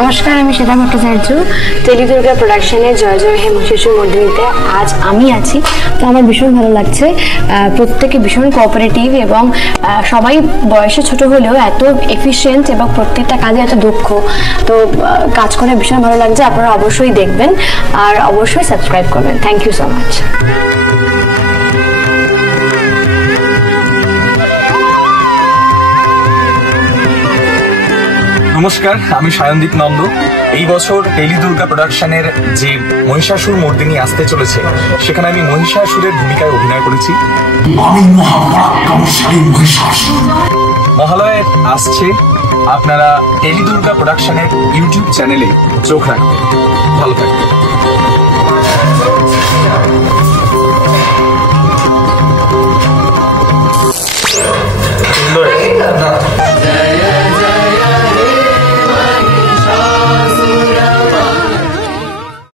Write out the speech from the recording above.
নমস্কার, আমি শ্বেতা ভট্টাচার্য। টেলিদুর্গা প্রোডাকশনে জয় জয় হে মহিষাসুর মর্দিনীতে আজ আমি আছি। তো আমার ভীষণ ভালো লাগছে। প্রত্যেকে ভীষণ কোঅপারেটিভ এবং সবাই বয়সে ছোট হলেও এত এফিশিয়েন্ট এবং প্রত্যেকটা কাজে এত দক্ষ। তো কাজ করে ভীষণ ভালো লাগছে। আপনারা অবশ্যই দেখবেন আর অবশ্যই সাবস্ক্রাইব করবেন। Thank you so much. নমস্কার, আমি সায়নদীপ নন্দ। এই বছর টেলিদুর্গা প্রোডাকশনের যে মহিষাসুর মর্দিনী আসতে চলেছে, সেখানে আমি মহিষাসুরের ভূমিকায় অভিনয় করেছি। আমি মহাপরাক্রমশালী মহিষাসুর। মহালয়ে আসছে, আপনারা টেলিদুর্গা প্রোডাকশনের ইউটিউব চ্যানেলে চোখ রাখবেন। ভালো থাকবেন।